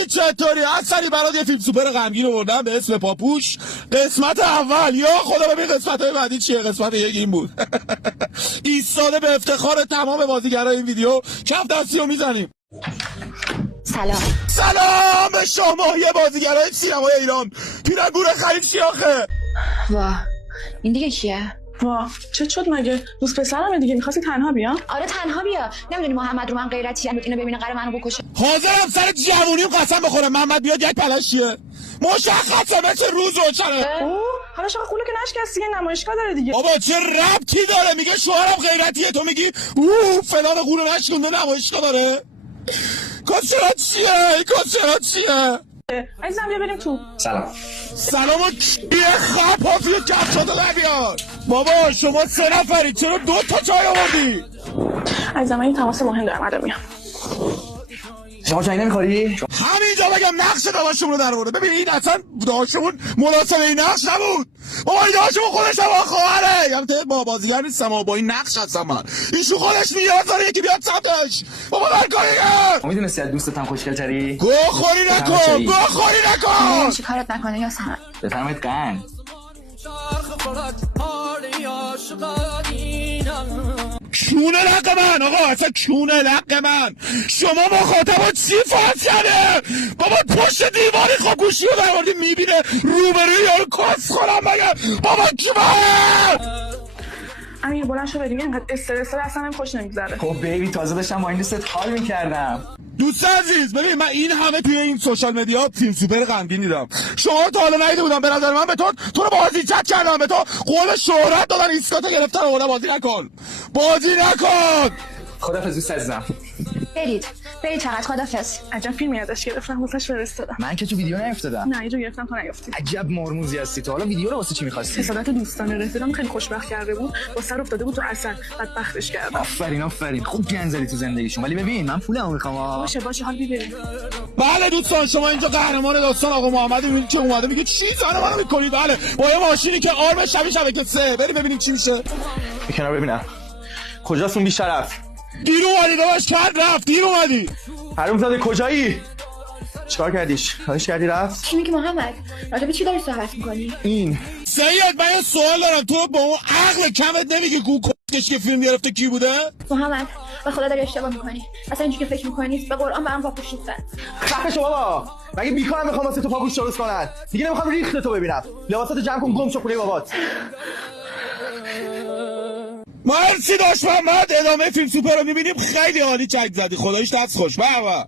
ولی چطوری؟ اصلی برات یه فیلم سوپر غمگین آوردم به اسم پاپوش. قسمت اول، یا خدا ببین قسمت‌های بعدی چیه. قسمت یک این بود. ایستاده به افتخار تمام بازیگرای این ویدیو کف دستی رو میزنیم. سلام به شما یه بازیگرای سینمای ایران. پیرنگور خلیل شیاخه. واه این دیگه کیه؟ واه چه شد مگه؟ دوست پسرمه دیگه، می‌خواستی تنها بیا؟ آره تنها بیا. نمیدونی محمد رو من غیرتی اینو ببینه قرار منو بکشه. حاضرم سر جوونیم قسم بخورم محمد بیاد یک پلشیه. مشخصه مثل روز روشنه. اوه حالا شما قوله که نشکست دیگه، نمایشگاه داره دیگه. بابا چه ربطی داره؟ میگه شوهرم غیرتیه، تو میگی اوه فلان قوله نشکنده نمایشگاه داره. کسرات چیه؟ عزیزم بیا بریم تو. سلام و کیه خواب حافیه کف شده نبیار. بابا شما 3 نفری چرا 2 تا چای آوردی؟ عزیزم من این تماس مهم دارم الان میام. شما چای نمیخوری؟ همینجا بگم نقش داداشمون رو در آورده. ببین این اصلا داداشمون مناسب این نقش نبود. بابا این داداشمون خودش هم خواهره. البته با بازیگر نیستم با این نقش هستم من. ایشون خودش نیاز داره یکی بیاد سمتش. بابا من کاری کرد. میدونستی از دوستت هم خوشگل تری؟ گوخوری نکن. چی کارت نکنه یا سمت؟ بفرمایید قند. کونه لق من آقا، اصلا کونه لق من. شما مخاطبا چی فرض کرده؟ بابا پشت دیواری خب گوشی رو درواردی میبینه روبروی یارو کس خورم مگه. بابا کی امیر بلند شو بریم، اینقدر استرس اصلا هم خوش نمیگذره. خب بیبی تازه داشتم با این دوستت حال میکردم. دوست عزیز ببین من این همه توی این سوشال مدیا فیلم سوپر غمگین دیدم. شما رو تا حالا ندیده بودم. به نظر من به تو رو بازی چت کردم، به تو قول شهرت دادن، ایسکاتو گرفتن آوردن. بازی نکن. خدافظ دوست عزیزم. برید فقط خدافظ. عجب فیلمی ازش گرفتم واسش فرستادم. من که تو ویدیو نیافتادم. نه یه جو گرفتم تو نیافتی. عجب مرموزی هستی تو. حالا ویدیو رو واسه چی می‌خواستی؟ حسادت دوستانه رفیقم خیلی خوشبخت کرده بود، با سر افتاده بود تو اصل، بدبختش کردم. آفرین خوب گند زدی تو زندگیشون. ولی ببین من پولمو میخوام. باشه حال بیبریم. بله دوستان شما اینجا قهرمان داستان آقا محمد میبینید که اومده میگه چی زنه منو میکنید. بله با یه ماشینی که آرم شبیه که 3 بریم ببینیم چی میشه. کنار ببینم کجاستون بی شرف؟ گیر اومدی داداش کرد رفت. گیر اومدی حرومزاده کجایی؟ چیکار کردیش؟ کارش کردی رفت؟ چی میگی محمد؟ راجب چی داری صحبت میکنی؟ این سید من یه سوال دارم. تو با اون عقل کمت نمیگی کش که فیلم گرفته کی بوده؟ محمد به خدا داری اشتباه میکنی. اصلا اینجوری که فکر میکنی به قرآن برام پاپوش نیستن. خفه شو بابا. مگه بیکارم میخوام واسه تو پاپوش درست کنن؟ دیگه نمیخوام ریخت تو ببینم. لباساتو جمع کن گم شو خونه بابات. مرسی داش محمد. ادامه فیلم سوپر رو میبینیم. خیلی عالی چک زدی. خداییش دست خوش. بابا